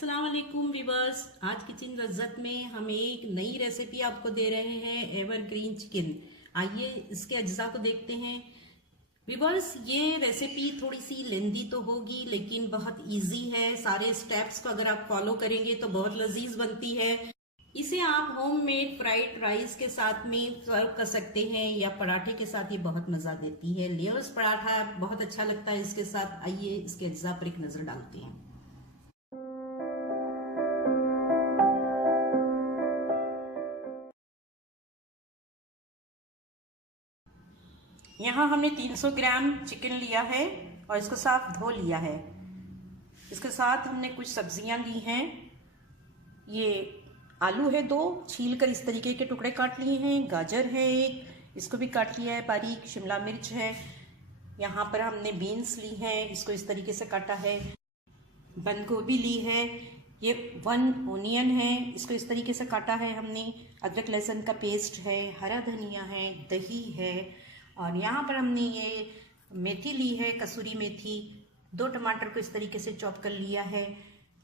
अस्सलाम वालेकुम वीवर्स। आज किचन लज्जत में हम एक नई रेसिपी आपको दे रहे हैं, एवरग्रीन चिकन। आइए इसके अज्जा को देखते हैं। वीवर्स, ये रेसिपी थोड़ी सी लेंदी तो होगी लेकिन बहुत इजी है। सारे स्टेप्स को अगर आप फॉलो करेंगे तो बहुत लजीज बनती है। इसे आप होममेड फ्राइड राइस के साथ में सर्व कर सकते हैं या पराठे के साथ। ये बहुत मज़ा देती है। लेयर्स पराठा बहुत अच्छा लगता है इसके साथ। आइए इसके अज्जा पर एक नज़र डालते हैं। यहाँ हमने 300 ग्राम चिकन लिया है और इसको साफ धो लिया है। इसके साथ हमने कुछ सब्जियां ली हैं। ये आलू है 2, छील कर इस तरीके के टुकड़े काट लिए हैं। गाजर है 1, इसको भी काट लिया है बारीक। शिमला मिर्च है। यहाँ पर हमने बीन्स ली हैं, इसको इस तरीके से काटा है। बंद गोभी ली है। ये 1 ओनियन है, इसको इस तरीके से काटा है हमने। अदरक लहसुन का पेस्ट है, हरा धनिया है, दही है। और यहाँ पर हमने ये मेथी ली है, कसूरी मेथी। 2 टमाटर को इस तरीके से चॉप कर लिया है।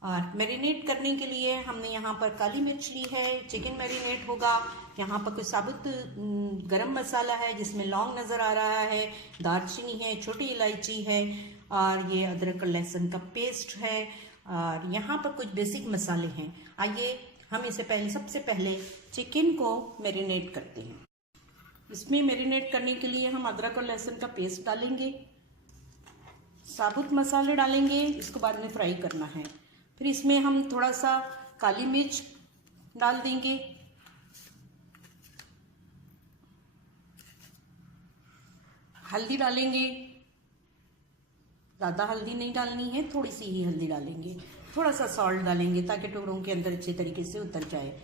और मैरिनेट करने के लिए हमने यहाँ पर काली मिर्च ली है। चिकन मैरिनेट होगा। यहाँ पर कुछ साबुत गरम मसाला है जिसमें लौंग नज़र आ रहा है, दालचीनी है, छोटी इलायची है और ये अदरक और लहसुन का पेस्ट है। और यहाँ पर कुछ बेसिक मसाले हैं। आइए हम इसे सबसे पहले चिकन को मैरिनेट करते हैं। इसमें मैरिनेट करने के लिए हम अदरक और लहसुन का पेस्ट डालेंगे, साबुत मसाले डालेंगे, इसको बाद में फ्राई करना है। फिर इसमें हम थोड़ा सा काली मिर्च डाल देंगे, हल्दी डालेंगे। ज़्यादा हल्दी नहीं डालनी है, थोड़ी सी ही हल्दी डालेंगे। थोड़ा सा सॉल्ट डालेंगे ताकि टुकड़ों के अंदर अच्छे तरीके से उतर जाए।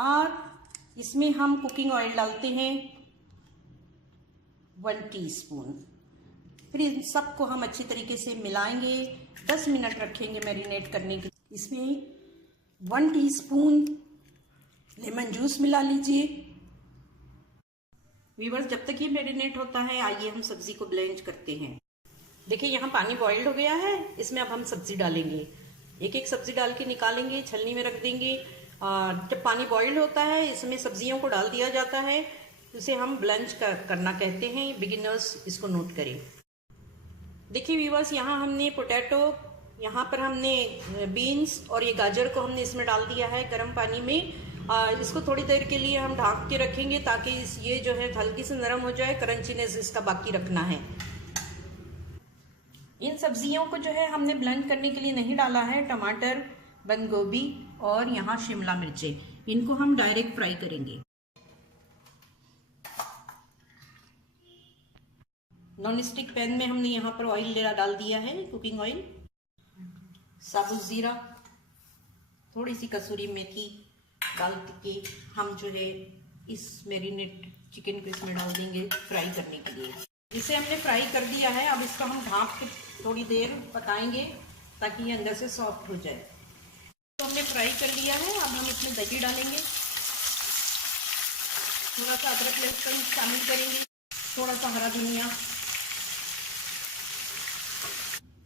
और इसमें हम कुकिंग ऑयल डालते हैं 1 टीस्पून। फिर इन सबको हम अच्छी तरीके से मिलाएंगे। 10 मिनट रखेंगे मैरिनेट करने के। इसमें 1 टीस्पून लेमन जूस मिला लीजिए। व्यूअर्स, जब तक ये मैरिनेट होता है आइए हम सब्जी को ब्लेंड करते हैं। देखिए यहाँ पानी बॉइल्ड हो गया है। इसमें अब हम सब्जी डालेंगे। एक एक सब्जी डाल के निकालेंगे, छलनी में रख देंगे। और जब पानी बॉइल्ड होता है इसमें सब्जियों को डाल दिया जाता है। इसे हम ब्लेंड करना कहते हैं। बिगिनर्स इसको नोट करें। देखिए व्यूअर्स, यहाँ हमने पोटैटो, यहाँ पर हमने बीन्स और ये गाजर को हमने इसमें डाल दिया है गर्म पानी में। इसको थोड़ी देर के लिए हम ढक के रखेंगे ताकि ये जो है हल्की से नरम हो जाए। क्रंचीनेस इसका बाकी रखना है। इन सब्जियों को जो है हमने ब्लेंड करने के लिए नहीं डाला है। टमाटर, बंद गोभी और यहाँ शिमला मिर्चें, इनको हम डायरेक्ट फ्राई करेंगे। नॉन स्टिक पैन में हमने यहाँ पर ऑयल डाल दिया है, कुकिंग ऑयल। साबुत जीरा, थोड़ी सी कसूरी मेथी डाल के हम जो है इस मैरिनेट चिकन को इसमें डाल देंगे फ्राई करने के लिए। इसे हमने फ्राई कर दिया है। अब इसको हम ढाँप के थोड़ी देर पकाएंगे ताकि ये अंदर से सॉफ्ट हो जाए। तो हमने फ्राई कर लिया है। अब हम इसमें दही डालेंगे, थोड़ा सा अदरक लहसुन शामिल करेंगे, थोड़ा सा हरा धनिया।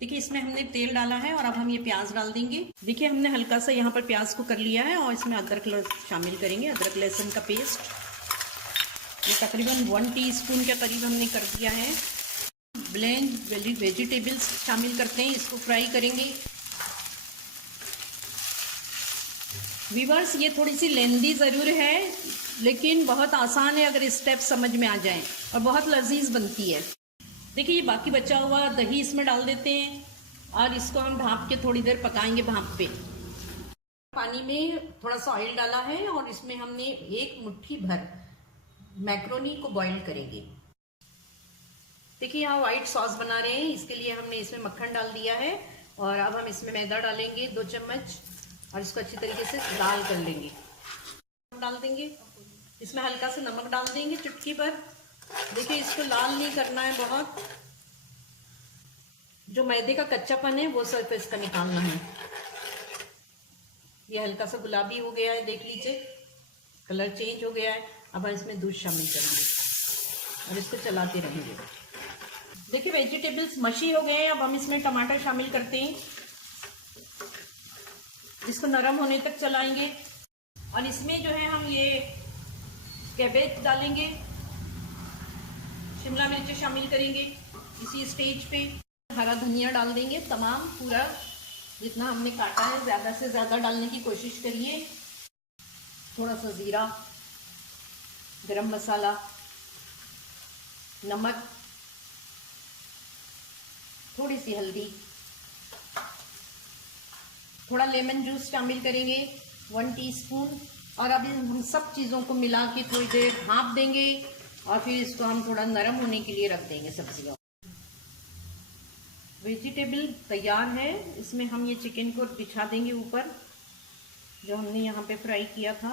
देखिए इसमें हमने तेल डाला है और अब हम ये प्याज डाल देंगे। देखिए हमने हल्का सा यहाँ पर प्याज को कर लिया है और इसमें अदरक शामिल करेंगे, अदरक लहसुन का पेस्ट। ये तकरीबन 1 टीस्पून के करीब हमने कर दिया है। ब्लेंड वेजिटेबल्स शामिल करते हैं, इसको फ्राई करेंगे। व्यूअर्स, ये थोड़ी सी लेंदी ज़रूर है लेकिन बहुत आसान है अगर स्टेप समझ में आ जाएं और बहुत लजीज बनती है। देखिए ये बाकी बचा हुआ दही इसमें डाल देते हैं और इसको हम ढाँप के थोड़ी देर पकाएंगे भाप पे। पानी में थोड़ा सा ऑयल डाला है और इसमें हमने 1 मुट्ठी भर मैक्रोनी को बॉईल करेंगे। देखिए यहाँ वाइट सॉस बना रहे हैं, इसके लिए हमने इसमें मक्खन डाल दिया है। और अब हम इसमें मैदा डालेंगे 2 चम्मच और इसको अच्छी तरीके से लाल कर लेंगे। डाल देंगे, इसमें हल्का सा नमक डाल देंगे चुटकी भर। देखिए इसको लाल नहीं करना है बहुत। जो मैदे का कच्चापन है वो सिर्फ इसका निकालना है। ये हल्का सा गुलाबी हो गया है, देख लीजिए कलर चेंज हो गया है। अब हम इसमें दूध शामिल करेंगे और इसको चलाते रहेंगे। देखिए वेजिटेबल्स मशी हो गए हैं। अब हम इसमें टमाटर शामिल करते हैं। इसको नरम होने तक चलाएंगे। और इसमें जो है हम ये कैबेज डालेंगे, शिमला मिर्च शामिल करेंगे इसी स्टेज पे। हरा धनिया डाल देंगे, तमाम पूरा जितना हमने काटा है ज़्यादा से ज़्यादा डालने की कोशिश करिए। थोड़ा सा ज़ीरा, गरम मसाला, नमक, थोड़ी सी हल्दी, थोड़ा लेमन जूस शामिल करेंगे 1 टीस्पून। और अभी हम सब चीज़ों को मिला के थोड़ी देर भाप देंगे और फिर इसको हम थोड़ा नरम होने के लिए रख देंगे सब्जियों। वेजिटेबल तैयार है, इसमें हम ये चिकन को बिछा देंगे ऊपर जो हमने यहाँ पे फ्राई किया था।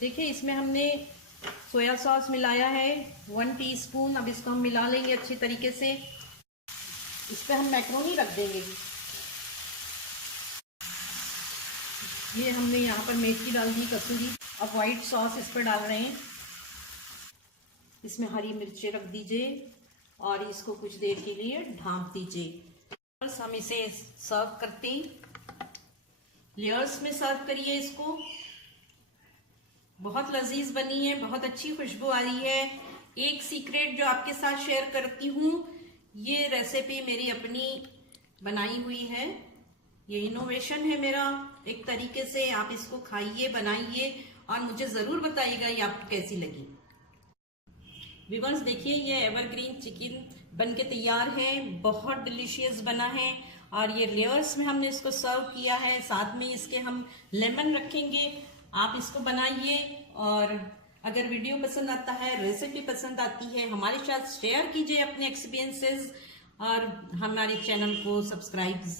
देखिए इसमें हमने सोया सॉस मिलाया है 1 टीस्पून। अब इसको हम मिला लेंगे अच्छी तरीके से। इस पर हम मैक्रोनी रख देंगे। ये हमने यहाँ पर मेथी डाल दी, कसूरी। अब वाइट सॉस इस पर डाल रहे हैं। इसमें हरी मिर्चें रख दीजिए और इसको कुछ देर के लिए ढाँप दीजिए। बस हम इसे सर्व करते हैं, लेयर्स में सर्व करिए इसको। बहुत लजीज बनी है, बहुत अच्छी खुशबू आ रही है। एक सीक्रेट जो आपके साथ शेयर करती हूँ, ये रेसिपी मेरी अपनी बनाई हुई है, ये इनोवेशन है मेरा एक तरीके से। आप इसको खाइए, बनाइए और मुझे जरूर बताइएगा ये आपको कैसी लगी। व्यूअर्स देखिए ये एवरग्रीन चिकन बन के तैयार है, बहुत डिलीशियस बना है। और ये लेयर्स में हमने इसको सर्व किया है, साथ में इसके हम लेमन रखेंगे। आप इसको बनाइए और अगर वीडियो पसंद आता है, रेसिपी पसंद आती है, हमारे साथ शेयर कीजिए अपने एक्सपीरियंसेस और हमारे चैनल को सब्सक्राइब